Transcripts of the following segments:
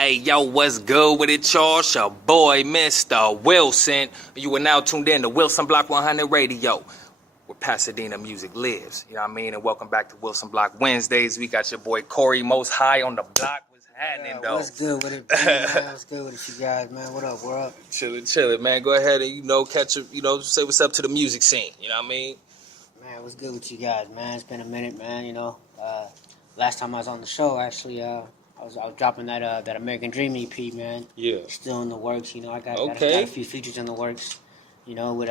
Hey, yo, what's good with it, y'all? It's your boy, Mistah Wilson. You are now tuned in to WilsonBlock100 Radio, where Pasadena music lives. You know what I mean? And welcome back to Wilson Block Wednesdays. We got your boy Corey, Mos Hi on the block. What's happening, though? What's good with it, man? What's good with it, you guys, man? What up, what up? Chillin', man. Go ahead and, catch up, say what's up to the music scene. You know what I mean? Man, what's good with you guys, man? It's been a minute, man, Last time I was on the show, actually, I was dropping that American Dream EP, man. Yeah. Still in the works, I got a few features in the works, with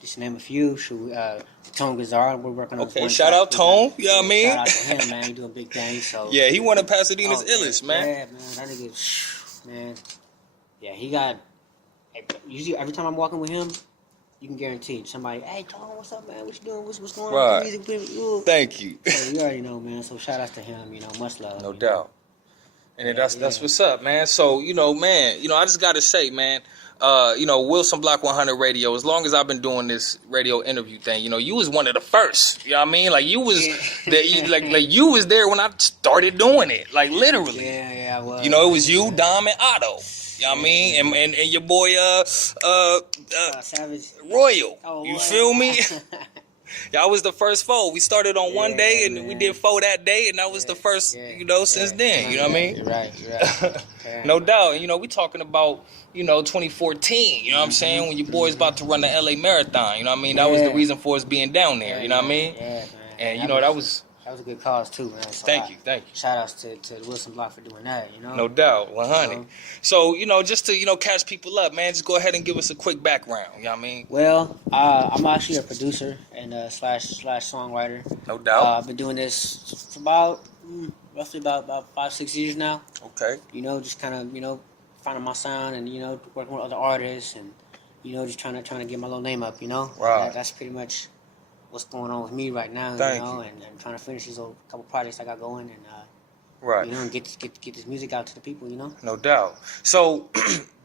just to name a few. Tone Gazar, we're working on. Okay, shout out Tone. You know what I mean? Shout out to him, man. He doing big things. So yeah, he one of Pasadena's illest, man. Yeah, man. That nigga, man. Yeah, he got. Usually, every time I'm walking with him, you can guarantee somebody. Hey, Tone, what's up, man? What you doing? What's going on with the music? Thank you. So you already know, man. So shout out to him. Much love. No doubt. And that's what's up, man. So, man, I just got to say, man, WilsonBlock100 Radio, as long as I've been doing this radio interview thing, you was one of the first. You know what I mean? Like, you was you was there when I started doing it. Like, literally. Yeah, I was. It was you, Dom, and Otto. You know what I mean? And your boy, Savage. Royal. Oh, you feel me? Y'all was the first 4. We started on one day, and we did 4 that day, and that was the first, since then. You know what I mean? You're right. No doubt. And, we talking about, 2014, you know what I'm saying? When your boy's about to run the LA Marathon, you know what I mean? That was the reason for us being down there, you know what I mean? Yeah, man. And, that was a good cause, too, man. So Thank you. Shout outs to the Wilson Block for doing that, No doubt, 100. So, just to, catch people up, man, just go ahead and give us a quick background, you know what I mean? Well, I'm actually a producer and slash songwriter. No doubt. I've been doing this for about, roughly about 5-6 years now. Okay. Just kind of, finding my sound and, working with other artists and, just trying to get my little name up, Right. That's pretty much what's going on with me right now, and trying to finish these couple projects I got going and right, and get this music out to the people, No doubt. So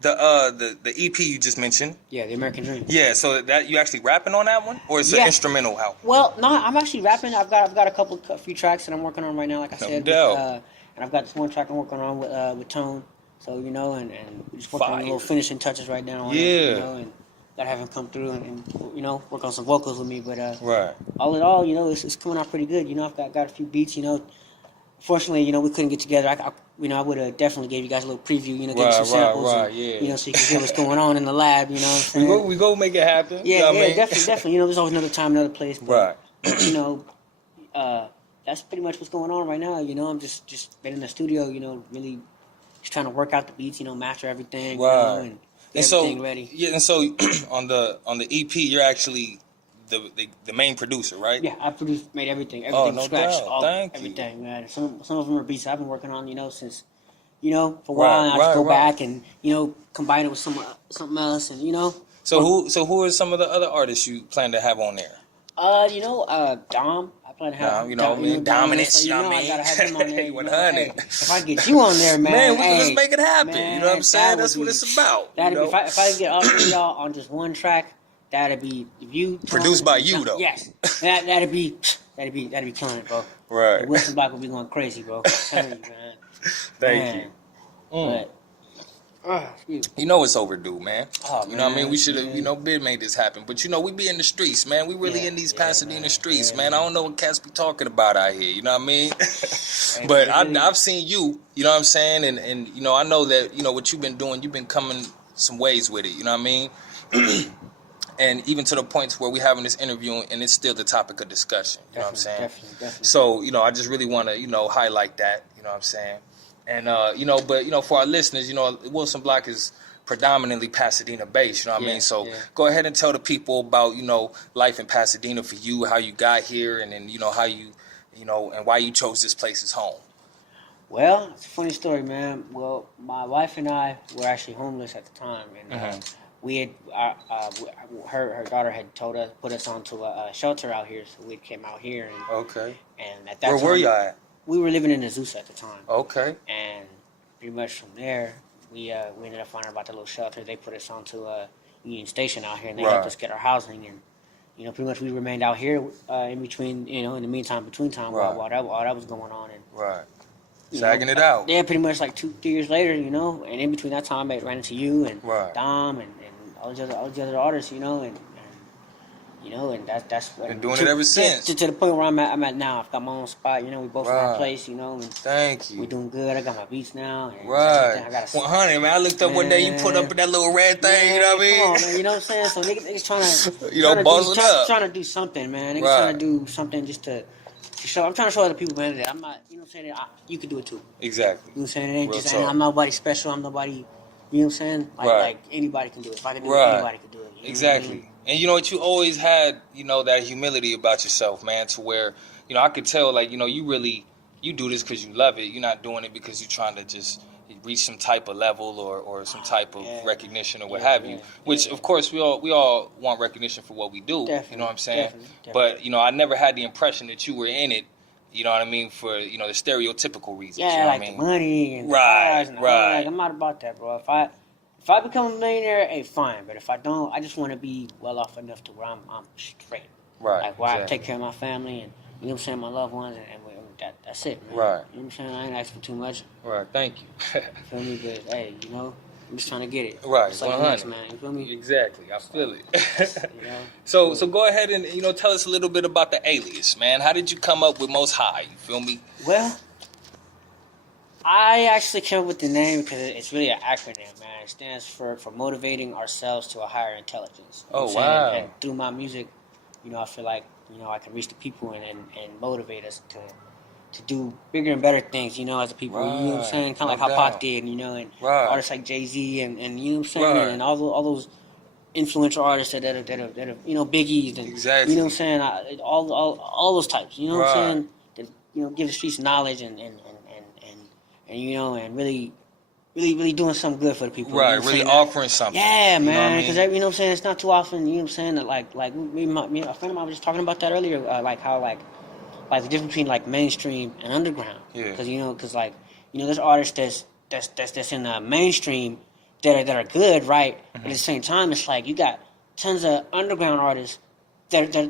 the EP you just mentioned, yeah, the American Dream. Yeah, so that you actually rapping on that one, or it's an instrumental album? Well, no, I'm actually rapping. I've got a few tracks that I'm working on right now, like I said. And I've got this one track I'm working on with Tone. So and we're just working on little finishing touches right now. On it, and that haven't come through and work on some vocals with me, but right. All in all, it's coming out pretty good. I've got a few beats. Fortunately, we couldn't get together. I would have definitely gave you guys a little preview. Gave you some samples, right, yeah. So you can hear what's going on in the lab. What I'm saying? We go make it happen. Yeah, definitely. There's always another time, another place. But, right. That's pretty much what's going on right now. I'm just been in the studio. Really just trying to work out the beats. Master everything. Right. And everything ready. Yeah, and so on the EP, you're actually the main producer, right? Yeah, I made everything no from scratch. Doubt. Thank everything, you. Man. Some of them are beats I've been working on, since, for a while. And I just go back and combine it with something else, and So who are some of the other artists you plan to have on there? Dom. I plan to have Dominance. You know what I mean? I gotta have him on there. 100. Hey, if I get you on there, man, let's make it happen. Man, you know what I'm saying? That's what it's about. If I get all three of y'all on just one track, that'd be produced by you, though. Yes, that'd be killing it, bro. Right. Wilson Block would be going crazy, bro. I'm telling you, man. Thank you. But, it's overdue, man. Oh, you know what I mean? We should have, been made this happen. But, we be in the streets, man. We really in these Pasadena streets, man. I don't know what cats be talking about out here, you know what I mean? But I've seen you, you know what I'm saying? And I know that, what you've been doing, you've been coming some ways with it, you know what I mean? And even to the point where we're having this interview and it's still the topic of discussion, you know what I'm saying? Definitely. So, I just really want to, highlight that, you know what I'm saying? And, but, for our listeners, Wilson Block is predominantly Pasadena based, you know what I mean? So go ahead and tell the people about, life in Pasadena for you, how you got here, and then, how you, and why you chose this place as home. Well, it's a funny story, man. Well, my wife and I were actually homeless at the time, and we had her daughter had put us onto a shelter out here, so we came out here. And at that time, where were you at? We were living in Azusa at the time. Okay. And pretty much from there, we ended up finding out about the little shelter. They put us onto Union Station out here, and they helped us get our housing. And pretty much we remained out here in between, in the meantime, while that was going on. And Sagging it out. Yeah, pretty much like 2-3 years later, and in between that time I ran into you and Dom and all the other artists, and that's been doing it ever since. To the point where I'm at now. I've got my own spot, we both in our place, and thank you. We're doing good. I got my beats now. And right. I got 100, man. I looked up one day, you put up in that little red thing, you know what I mean? Come on, man, you know what I'm saying? So niggas trying to do something, man. Niggas trying to do something just to show. I'm trying to show other people, man, that I'm not, you know what I'm saying? You can do it too. Exactly. You know what I'm saying? It ain't just saying I'm nobody special. I'm nobody, you know what I'm saying? Like anybody can do it. If I can do it, anybody can do it. Exactly. What I mean? And you know what? You always had, that humility about yourself, man, to where, I could tell, like, you do this because you love it. You're not doing it because you're trying to just reach some type of level or some type of recognition or what have you. Which, of course, we all want recognition for what we do. Definitely, you know what I'm saying? Definitely. But, I never had the impression that you were in it, you know what I mean, for, the stereotypical reasons. Yeah, you know like what I mean? the money and the cars and like, I'm not about that, bro. If I become a millionaire, hey, fine. But if I don't, I just want to be well off enough to where I'm straight. Right. Like where I take care of my family and, you know what I'm saying, my loved ones, and that's it, man. Right. You know what I'm saying? I ain't asking for too much. Right. Thank you. Feel me? But, hey, I'm just trying to get it. Right. It's like next, man. You feel me? Exactly. I feel it. So go ahead and, tell us a little bit about the Alias, man. How did you come up with Mos Hi? You feel me? Well, I actually came up with the name because it's really an acronym, man. It stands for motivating ourselves to a higher intelligence. Oh, wow. And through my music, I feel like, I can reach the people and motivate us to do bigger and better things, as a people. Right. You know what I'm saying? Kind of like how Pac did, and artists like Jay-Z and you know what I'm saying? Right. And all those influential artists that have Biggies and exactly. You know what I'm saying? All those types, you know what I'm saying? That, give the streets knowledge and really doing something good for the people. Right, you know really offering something. Yeah, man, because you know what I'm saying, it's not too often, you know what I'm saying, that like me and a friend of mine was just talking about that earlier, like how like the difference between like mainstream and underground. Yeah. Because there's artists that's in the mainstream that are good, right? Mm-hmm. But at the same time, it's like you got tons of underground artists that are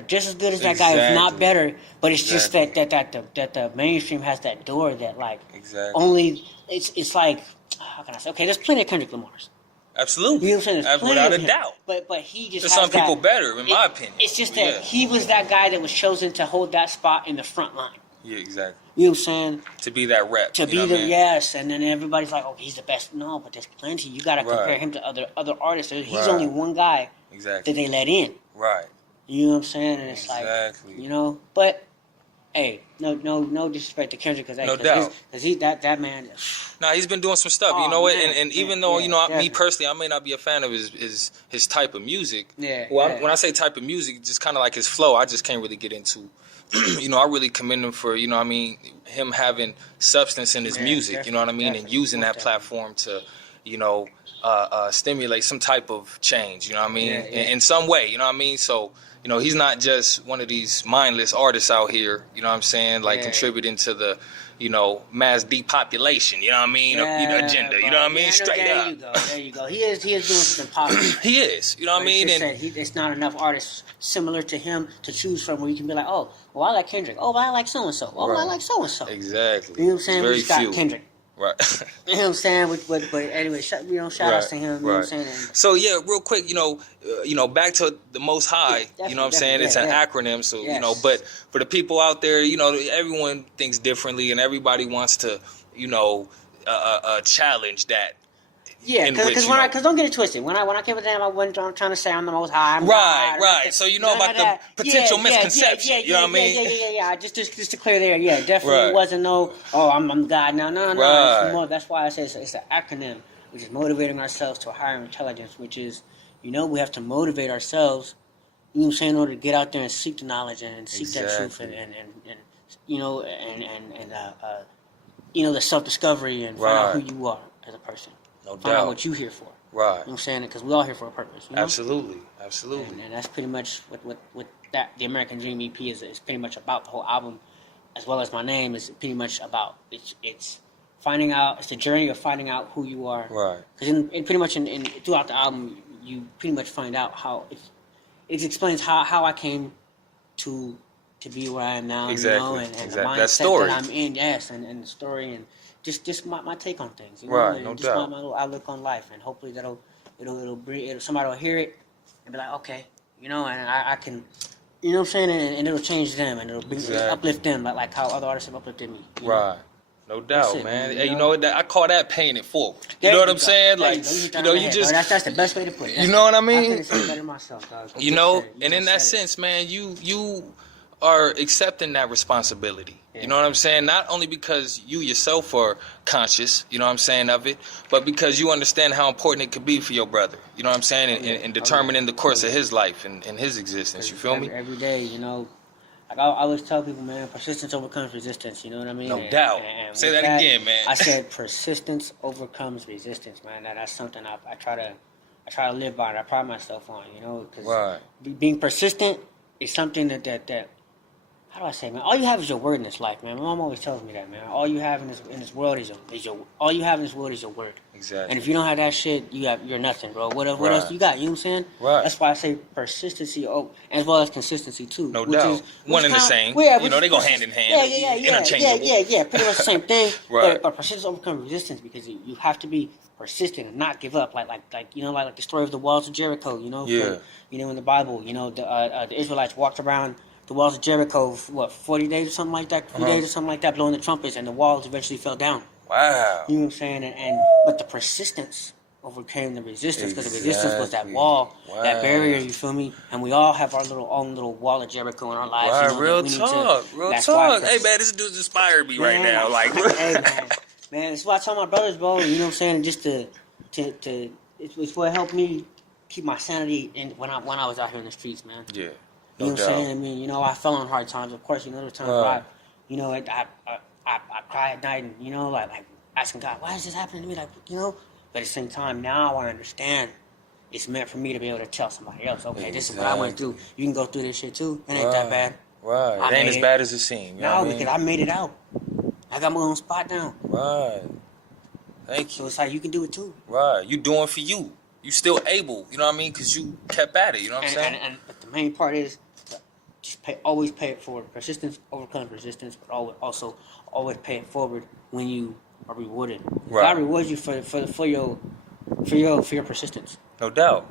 just as good as that guy, if not better. But it's just that the mainstream has that door that like only it's like, how can I say? Okay, there's plenty of Kendrick Lamar's. Absolutely. You know what I'm saying? Without a doubt. But he just there's some people better, in my opinion. It's just that he was that guy that was chosen to hold that spot in the front line. Yeah, exactly. You know what I'm saying? To be that rep. To be yes, and then everybody's like, oh, he's the best. No, but there's plenty. You got to compare him to other artists. He's only one guy that they let in. Right. You know what I'm saying? And it's like, but but no disrespect to Kendrick, because that man. Nah, he's been doing some stuff, and even though me personally, I may not be a fan of his type of music. Yeah. Well, when I say type of music, just kind of like his flow, I just can't really get into. I really commend him for him having substance in his music. You know what I mean, and using that platform to stimulate some type of change. You know what I mean, in some way. You know what I mean, so. He's not just one of these mindless artists out here, you know what I'm saying, like contributing to the, mass depopulation, you know what I mean, agenda, you know what I mean, straight up. There you go. He is doing something positive. He is, you know what I mean? It's not enough artists similar to him to choose from where you can be like, oh, well, I like Kendrick. Oh, but I like so-and-so. Oh, I like so-and-so. Exactly. You know what I'm saying? We just got Kendrick. Right. You know what I'm saying? But anyway, shout outs to him. You know what I'm saying? So yeah, real quick, back to the Mos Hi. You know what I'm saying? It's an acronym. So but for the people out there, everyone thinks differently, and everybody wants to, challenge that. Yeah, because don't get it twisted. When I came with them, I wasn't trying to say I'm the Most High. Right. So about the potential misconception. You know what I mean? Yeah. Just to clear there. Yeah, definitely wasn't I'm God now. No. It's more, that's why I say it's an acronym, which is motivating ourselves to a higher intelligence, which is, we have to motivate ourselves. You know what I'm saying? In order to get out there and seek the knowledge and seek that truth and the self-discovery and find out who you are as a person. No doubt. Find out what you're here for. Right. You know what I'm saying? Because we're all here for a purpose. Absolutely. And that's pretty much what that the American Dream EP is pretty much about. The whole album, as well as my name, is pretty much about. It's finding out. It's the journey of finding out who you are. Right. Because pretty much throughout the album, you pretty much find out how it explains how I came to to be where I am now. Exactly. You know, and exactly. the mindset that story. that I'm in, yes, and the story and just my take on things. You know? Right, and no just doubt. my little outlook on life, and hopefully it'll bring somebody will hear it and be like, okay, you know, and I can. You know what I'm saying? And it'll change them, and it'll uplift them, like how other artists have uplifted me. Right. Know? No doubt, it, man. You Hey, know? I call that paying it forward. You know what I'm saying? Like, you just... That's the best way to put it. You know what I mean? I couldn't say it better myself, dog. You know, and in that sense, man, you are accepting that responsibility. Yeah. You know what I'm saying? Not only because you yourself are conscious, you know what I'm saying, of it, but because you understand how important it could be for your brother. You know what I'm saying? In determining the course of his life and his existence. You feel me? Every day, you know. Like I always tell people, man, persistence overcomes resistance. You know what I mean? No doubt. Say that again, man. I said persistence overcomes resistance, man. That's something I try to live by. And I pride myself on. You know, because being persistent is something that how do I say, man? All you have is your word in this life, man. My mom always tells me that, man. All you have in this world is your all you have in this world is your word. Exactly. And if you don't have that shit, you're nothing, bro. What else you got? You know what I'm saying? Right. That's why I say persistency, as well as consistency too. No doubt. One and the same. Yeah, you know, they go hand in hand. Interchangeable. Yeah. Pretty much the same thing. Right. But persistence overcomes resistance because you have to be persistent and not give up. Like you know, like the story of the walls of Jericho. You know. Yeah. You know, in the Bible, you know, the Israelites walked around the walls of Jericho for 40 days or something like that, 3 days or something like that, blowing the trumpets, and the walls eventually fell down. Wow. You know what I'm saying? But the persistence overcame the resistance because the resistance was that wall, that barrier, you feel me? And we all have our own little wall of Jericho in our lives. Right, you know, real talk. Hey, man, this dude's inspired me right now. Like, hey, man, that's why I tell my brothers, bro, you know what I'm saying? Just it's what helped me keep my sanity when I was out here in the streets, man. Yeah. You know what I'm saying? I mean, you know, I fell on hard times. Of course, you know, the times where I cry at night and, you know, like asking God, why is this happening to me? Like, you know? But at the same time, now I understand it's meant for me to be able to tell somebody else, okay, this is what I went through. You can go through this shit too. It ain't that bad. Right. It ain't as bad as it seems. No, because I made it out. I got my own spot now. Right. Thank you. So it's like you can do it too. Right. You doing for you. You still able, you know what I mean? Because you kept at it, you know what I'm saying? But the main part is just always pay it forward. Persistence overcomes resistance, but always pay it forward when you are rewarded. Right. God rewards you for your persistence. No doubt.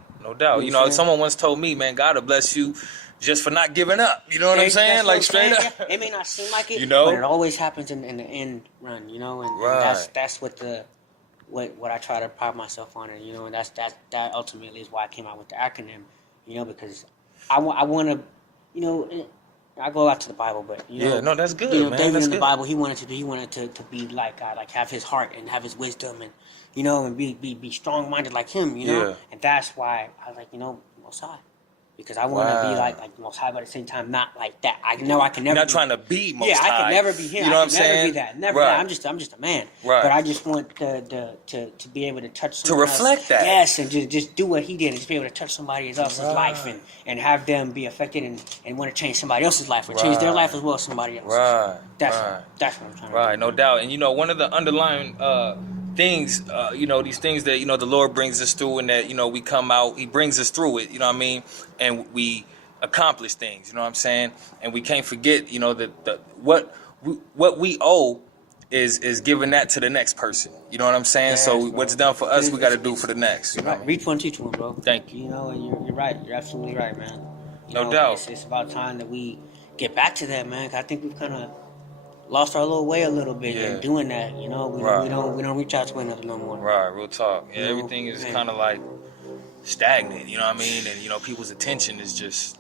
You know, someone once told me, man, God will bless you just for not giving up. You know what I'm saying? Like straight up. Yeah. It may not seem like it, you know? but it always happens in the end run. You know, and that's what I try to pride myself on, and you know, and that ultimately is why I came out with the acronym. You know, because I want to. You know, I go out to the Bible, but you know, no, that's good. You know, man. David that's in the good. Bible, he wanted to be like God, like have his heart and have his wisdom, and you know, and be strong minded like him. You know, and that's why I was like, you know, Mos Hi. Because I want to be like Mos Hi, but at the same time, not like that. I know I can never. You're not trying to be Mos Hi. Yeah, I can never be him. You know what I'm saying? Never saying? be that. Never. Right. I'm just a man. Right. But I just want to be able to touch to someone reflect else. that. Yes, and just do what he did, and just be able to touch somebody else's life and have them be affected and want to change somebody else's life or change their life as well as somebody else's. Right. That's what I'm trying to do. Right. No doubt. And you know, one of the underlying things, you know, these things that, you know, the Lord brings us through and that, you know, we come out, he brings us through it, you know what I mean? And we accomplish things, you know what I'm saying? And we can't forget, you know, that what we owe is giving that to the next person. You know what I'm saying? Yes, so bro. what's done for us, we got to do for the next. You know right. Reach one, teach one, bro. Thank you. You know, and you're right. You're absolutely right, man. No doubt. It's about time that we get back to that, man. 'Cause I think we've kind of lost our little way a little bit in doing that. You know, we don't reach out to one another no more. Right. Real talk. Yeah. You know, everything is kind of like stagnant. You know what I mean? And you know, people's attention is just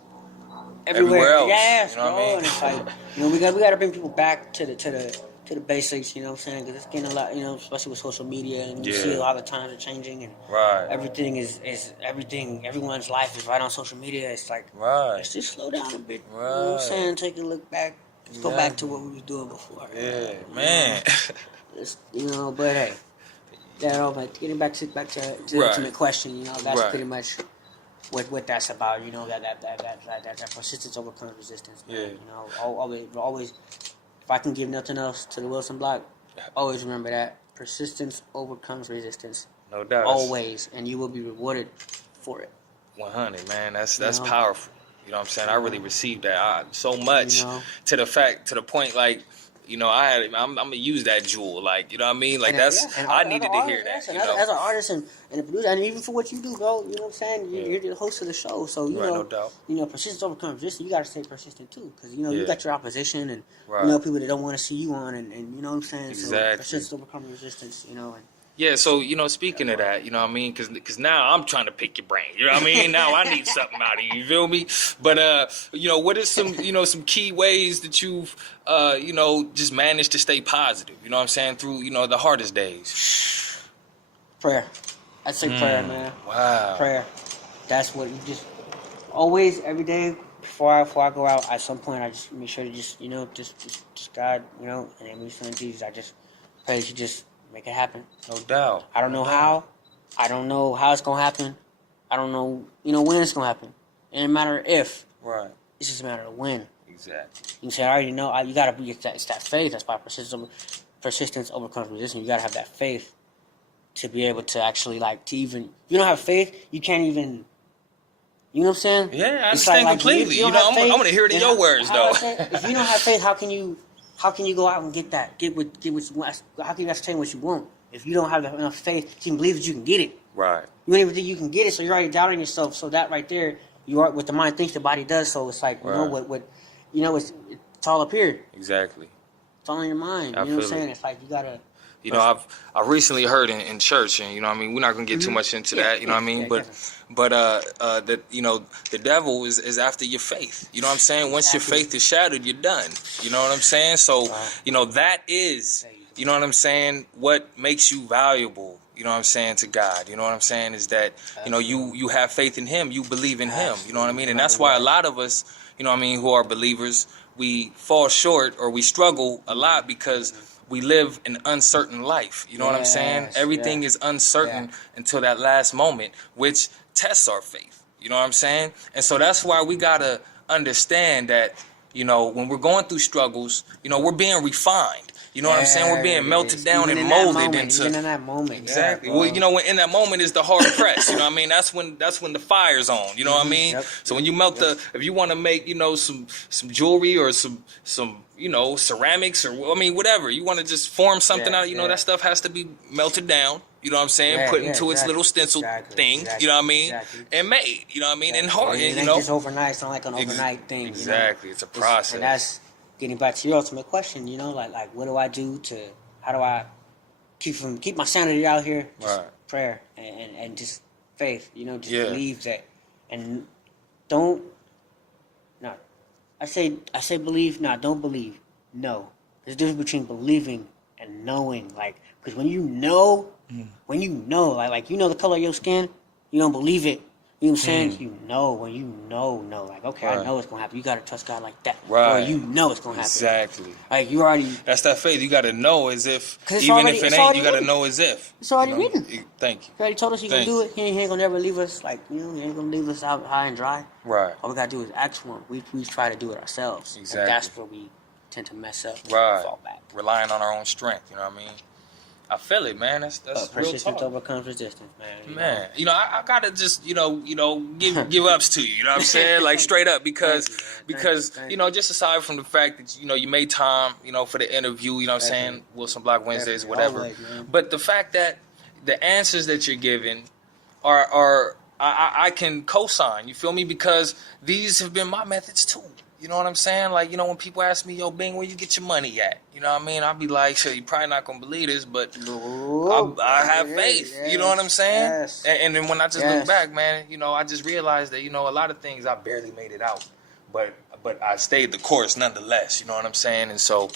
everywhere else. Yes, you know bro. what I mean? And it's like, you know, we got to bring people back to the basics. You know what I'm saying? Because it's getting a lot. You know, especially with social media, and you see a lot of times are changing, and everything is everything. Everyone's life is right on social media. It's like, let's just slow down a bit. You know what I'm saying? Take a look back. Let's go back to what we was doing before. Yeah, man. You know, but hey, that all. Like, getting back to the ultimate question. You know, that's pretty much what that's about. You know, that persistence overcomes resistance. Man. Yeah. You know, always. If I can give nothing else to the Wilson Block, always remember that persistence overcomes resistance. No doubt. Always, and you will be rewarded for it. 100, man. That's powerful. You know what I'm saying? I really received that so much to the point, like, you know, I'm gonna use that jewel, like, you know what I mean? Like, I needed to hear that. You know? As an artist and a producer, and even for what you do, bro, you know what I'm saying? You're the host of the show, so you know, no doubt. You know, persistence overcomes resistance. You got to stay persistent too, because you know you got your opposition and you know people that don't want to see you on, and you know what I'm saying? Exactly. So persistence overcomes resistance, you know. And, yeah, so, you know, speaking of that, you know what I mean? Because now I'm trying to pick your brain. You know what I mean? Now I need something out of you. You feel me? But, you know, what is some key ways that you've, you know, just managed to stay positive? You know what I'm saying? Through, you know, the hardest days. Prayer. I'd say prayer, man. Wow. Prayer. That's what you just always, every day, before I go out, at some point, I just make sure to just, you know, just God, you know, and then son Jesus, I just pray that you just make it happen. No doubt. I don't know how. I don't know how it's going to happen. I don't know, you know, when it's going to happen. It ain't a matter of if. Right. It's just a matter of when. Exactly. You say, I already know. You got to be, it's that faith. That's why persistence overcomes resistance. You got to have that faith to be able to actually, like, to even, if you don't have faith, you can't even, you know what I'm saying? Yeah, I understand completely. You know, I'm going to hear it in your words, though. If you don't have faith, how can you go out and get that? Get what you want? How can you ascertain what you want if you don't have enough faith to believe that you can get it? Right. You don't even think you can get it, so you're already doubting yourself. So that right there, you are what the mind thinks, the body does. So it's like, you know what, you know, it's all up here. Exactly. It's all in your mind. You know what I'm saying? It's like you gotta. You know, I've recently heard in church, and you know what I mean, we're not gonna get too much into that, you know what I mean, but that, you know, the devil is after your faith. You know what I'm saying? Once your faith is shattered, you're done. You know what I'm saying? So, you know, that is, you know what I'm saying, what makes you valuable, you know what I'm saying, to God. You know what I'm saying is that, you know, you have faith in him, you believe in him, you know what I mean? And that's why a lot of us, you know what I mean, who are believers, we fall short or we struggle a lot because we live an uncertain life. You know what I'm saying? Everything is uncertain until that last moment, which tests our faith. You know what I'm saying? And so that's why we got to understand that, you know, when we're going through struggles, you know, we're being refined. You know what I'm saying? We're being melted down and molded into. Even in that moment. Exactly. Well, you know, in that moment is the hard press. You know what I mean? That's when the fire's on. You know what I mean? Yep. So when you melt if you want to make, you know, some jewelry or some you know, ceramics or, I mean, whatever. You want to just form something out, you know, that stuff has to be melted down. You know what I'm saying? Put into its little stencil thing. You know what I mean? And made. You know what I mean? And hard. It ain't just overnight. It's not like an overnight thing. Exactly. You know? It's a process. And that's getting back to your ultimate question. You know, like what do I do how do I keep my sanity out here? Just prayer and just faith. You know, just believe that, and don't. I say believe. Don't believe. No, there's a difference between believing and knowing. Like, because when you know, like you know the color of your skin, you don't believe it. You know what I'm saying? You know, when you know, like, okay, I know it's going to happen. You got to trust God like that. Right. Or you know it's going to happen. Exactly. Like, you already... That's that faith. You got to know as if, even if it ain't, you got to know as if. It's already written. Thank you. He already told us he can do it. He ain't going to never leave us, like, you know, he ain't going to leave us out high and dry. Right. All we got to do is ask for him. We try to do it ourselves. Exactly. And that's where we tend to mess up. Right. Fall back. Relying on our own strength, you know what I mean? I feel it, man. That's real talk. Persistence overcomes resistance, man. You know, I gotta just, you know, give ups to you. You know what I'm saying? Like, straight up, because you know, just aside from the fact that, you know, you made time, you know, for the interview. You know what I'm saying? WilsonBlock Wednesdays, whatever. Always, but the fact that the answers that you're giving are I can co-sign. You feel me? Because these have been my methods too. You know what I'm saying? Like, you know, when people ask me, yo, Bing, where you get your money at? You know what I mean? I'll be like, sure, you're probably not going to believe this, but I have faith. Yes, you know what I'm saying? Yes. And then when I just look back, man, you know, I just realized that, you know, a lot of things I barely made it out. But I stayed the course nonetheless. You know what I'm saying? And so,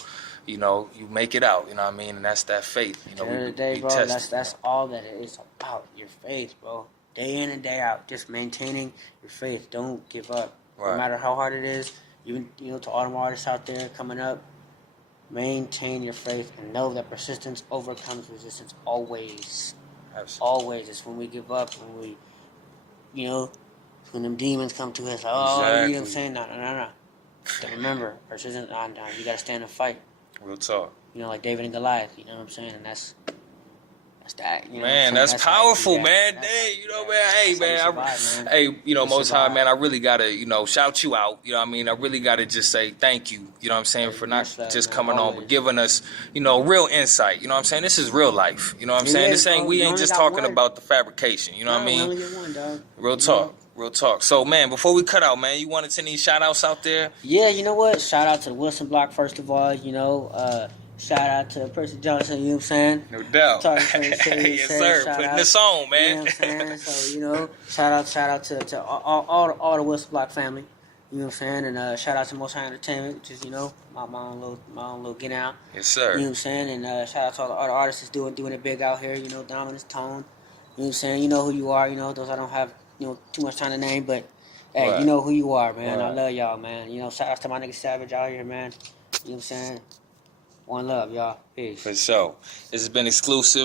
you know, you make it out. You know what I mean? And that's that faith. You know, at the end of the day, bro, that's all that it is about, your faith, bro. Day in and day out, just maintaining your faith. Don't give up. Right. No matter how hard it is. Even, you know, to all the artists out there coming up, maintain your faith and know that persistence overcomes resistance always. Absolutely. Always. It's when we give up, when we, you know, when them demons come to us, like, oh, exactly. You know what I'm saying? No. But remember, persistence, you got to stand and fight. Real talk. You know, like David and Goliath, you know what I'm saying? And that's that, you know, man, that's powerful, man. Hey, you know, man. Hey, man. Hey, you know, Mos Hi, man. I really gotta, you know, shout you out. You know what I mean? I really gotta just say thank you. You know what I'm saying, for not just coming on, but giving us, you know, real insight. You know what I'm saying? This is real life. You know what I'm saying? This ain't we ain't just talking about the fabrication. You know what I mean? We only get one, dog. Real talk. Real talk. So, man, before we cut out, man, you wanted to send any shout-outs out there? Yeah, you know what? Shout out to the Wilson Block, first of all. You know, shout out to Percy Johnson, you know what I'm saying? No doubt. Yes, sir. Putting this on, man. You know what I'm saying? So, you know, shout out to all the Wilson Block family. You know what I'm saying? And shout out to Mos Hi Entertainment, which is, you know, my own little get out. Yes, sir. You know what I'm saying? And shout out to all the other artists that's doing it big out here. You know, Dominus, Tone. You know what I'm saying? You know who you are. You know, those I don't have, you know, too much time to name, but hey, right. You know who you are, man. Right. I love y'all, man. You know, shout out to my nigga Savage out here, man. You know what I'm saying? One love, y'all. Peace. For sure. This has been exclusive.